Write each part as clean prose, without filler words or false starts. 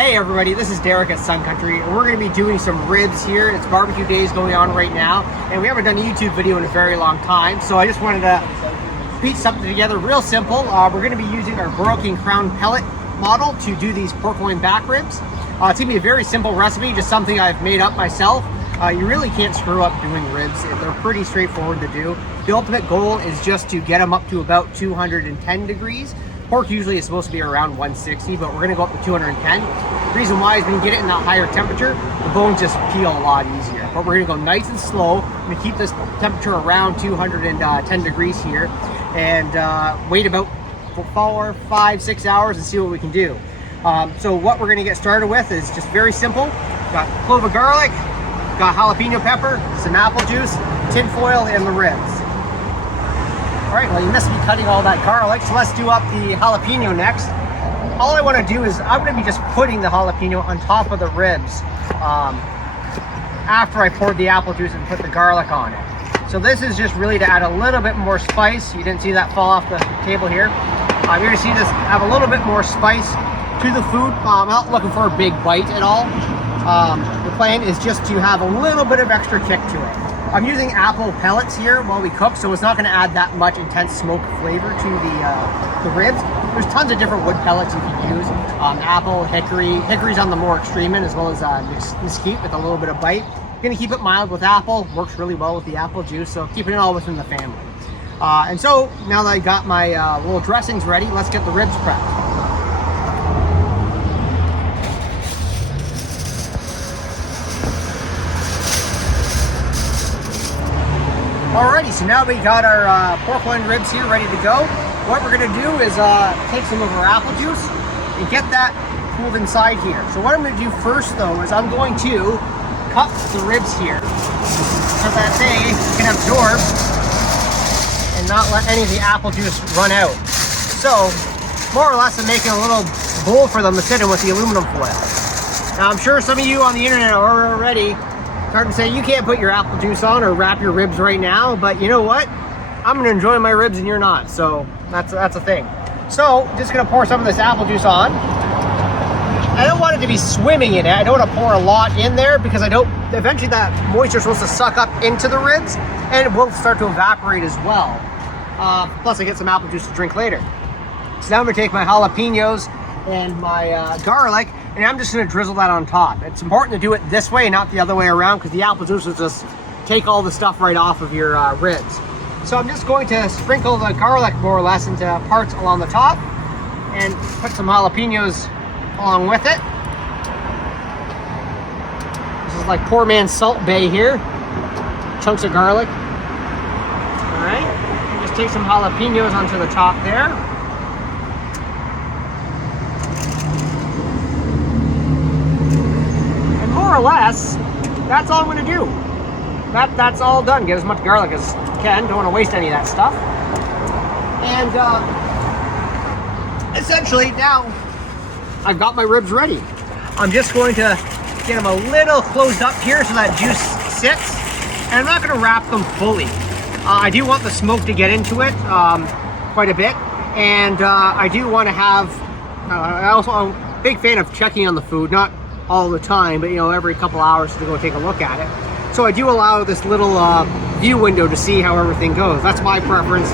Hey everybody, this is Derek at Sun Country, and we're going to be doing some ribs here. It's barbecue days going on right now, and we haven't done a YouTube video in a very long time, so I just wanted to piece something together real simple. We're going to be using our Broil King Crown Pellet model to do these pork loin back ribs. It's going to be a very simple recipe, just something I've made up myself. You really can't screw up doing ribs. They're pretty straightforward to do. The ultimate goal is just to get them up to about 210 degrees. Pork usually is supposed to be around 160, but we're going to go up to 210. The reason why is when you get it in that higher temperature, the bones just peel a lot easier. But we're going to go nice and slow. We're going to keep this temperature around 210 degrees here and wait about 4, 5, 6 hours and see what we can do. So what we're going to get started with is just very simple. Got a clove of garlic, got jalapeno pepper, some apple juice, tin foil, and the ribs. All right, well, you missed me cutting all that garlic, so let's do up the jalapeno next. All I want to do is I'm going to be just putting the jalapeno on top of the ribs after I poured the apple juice and put the garlic on it. So this is just really to add a little bit more spice. You didn't see that fall off the table here. You're going to see this have a little bit more spice to the food. I'm not looking for a big bite at all. The plan is just to have a little bit of extra kick to it. I'm using apple pellets here while we cook, so it's not going to add that much intense smoke flavor to the ribs. There's tons of different wood pellets you can use. Apple, hickory. Hickory's on the more extreme end, as well as mesquite with a little bit of bite. Going to keep it mild with apple. Works really well with the apple juice, so keeping it all within the family. And so now that I got my little dressings ready, let's get the ribs prepped. Alrighty, so now we got our pork loin ribs here ready to go. What we're going to do is take some of our apple juice and get that cooled inside here. So what I'm going to do first though is I'm going to cup the ribs here so that they can absorb and not let any of the apple juice run out. So more or less I'm making a little bowl for them to sit in with the aluminum foil. Now I'm sure some of you on the internet are already starting to say you can't put your apple juice on or wrap your ribs right now, but you know what? I'm gonna enjoy my ribs and you're not, so that's a thing. So just gonna pour some of this apple juice on. I don't want it to be swimming in it. I don't want to pour a lot in there because eventually that moisture is supposed to suck up into the ribs and it will start to evaporate as well. Plus I get some apple juice to drink later. So now I'm gonna take my jalapenos and my garlic, and I'm just going to drizzle that on top. It's important to do it this way, not the other way around, because the apple juice will just take all the stuff right off of your ribs. So I'm just going to sprinkle the garlic more or less into parts along the top and put some jalapenos along with it. This is like poor man's Salt Bay here. Chunks of garlic. All right, just take some jalapenos onto the top there. More or less, that's all I'm going to do. That's all done. Get as much garlic as you can. Don't want to waste any of that stuff. And essentially now I've got my ribs ready. I'm just going to get them a little closed up here so that juice sits. And I'm not going to wrap them fully. I do want the smoke to get into it quite a bit. And I do want to have, I'm a big fan of checking on the food, not all the time, but you know, every couple hours to go take a look at it. So I do allow this little view window to see how everything goes. That's my preference.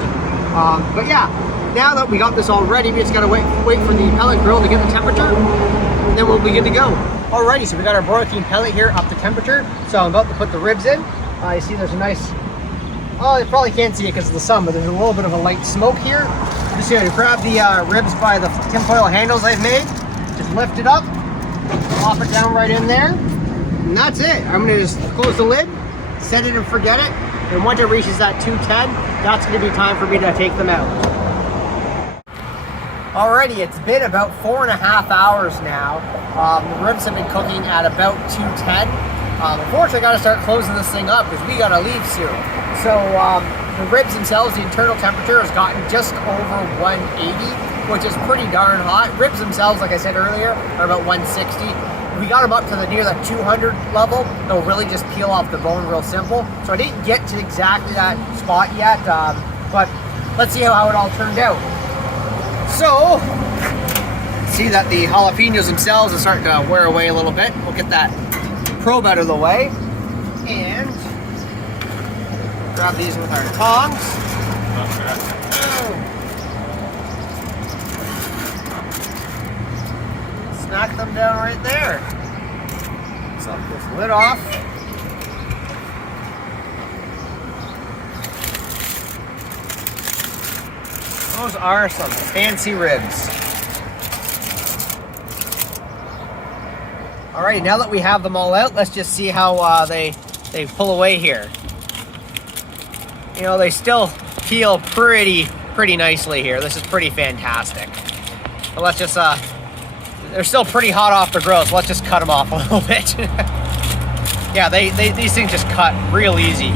But yeah, now that we got this all ready, we just gotta wait for the pellet grill to get the temperature, and then we'll be good to go. Alrighty, so we got our Broil King pellet here up to temperature. So I'm about to put the ribs in. You see there's a nice, oh, you probably can't see it because of the sun, but there's a little bit of a light smoke here. Just going to grab the ribs by the tinfoil handles I've made, just lift it up, plop it down right in there, and that's it. I'm gonna just close the lid, set it and forget it, and once it reaches that 210, that's gonna be time for me to take them out. Alrighty, it's been about 4.5 hours now. The ribs have been cooking at about 210. Unfortunately, I gotta start closing this thing up because we gotta leave soon. So the ribs themselves, the internal temperature has gotten just over 180. Which is pretty darn hot. Ribs themselves, like I said earlier, are about 160. We got them up to near the 200 level. They'll really just peel off the bone real simple. So I didn't get to exactly that spot yet, but let's see how it all turned out. So see that the jalapenos themselves are starting to wear away a little bit. We'll get that probe out of the way and grab these with our tongs. Smack them down right there. So this lid off. Those are some fancy ribs. Alrighty, now that we have them all out, let's just see how they pull away here. You know, they still peel pretty nicely here. This is pretty fantastic. But let's just, they're still pretty hot off the grill, so let's just cut them off a little bit. Yeah, these things just cut real easy.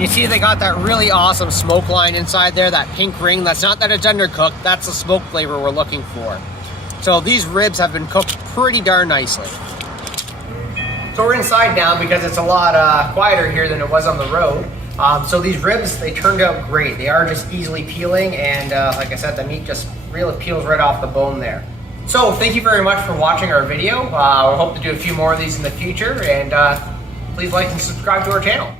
You see they got that really awesome smoke line inside there, that pink ring. That's not that it's undercooked, that's the smoke flavor we're looking for. So these ribs have been cooked pretty darn nicely. So we're inside now because it's a lot quieter here than it was on the road. So these ribs, they turned out great. They are just easily peeling, and like I said, the meat just really peels right off the bone there. So thank you very much for watching our video. We hope to do a few more of these in the future, and please like and subscribe to our channel.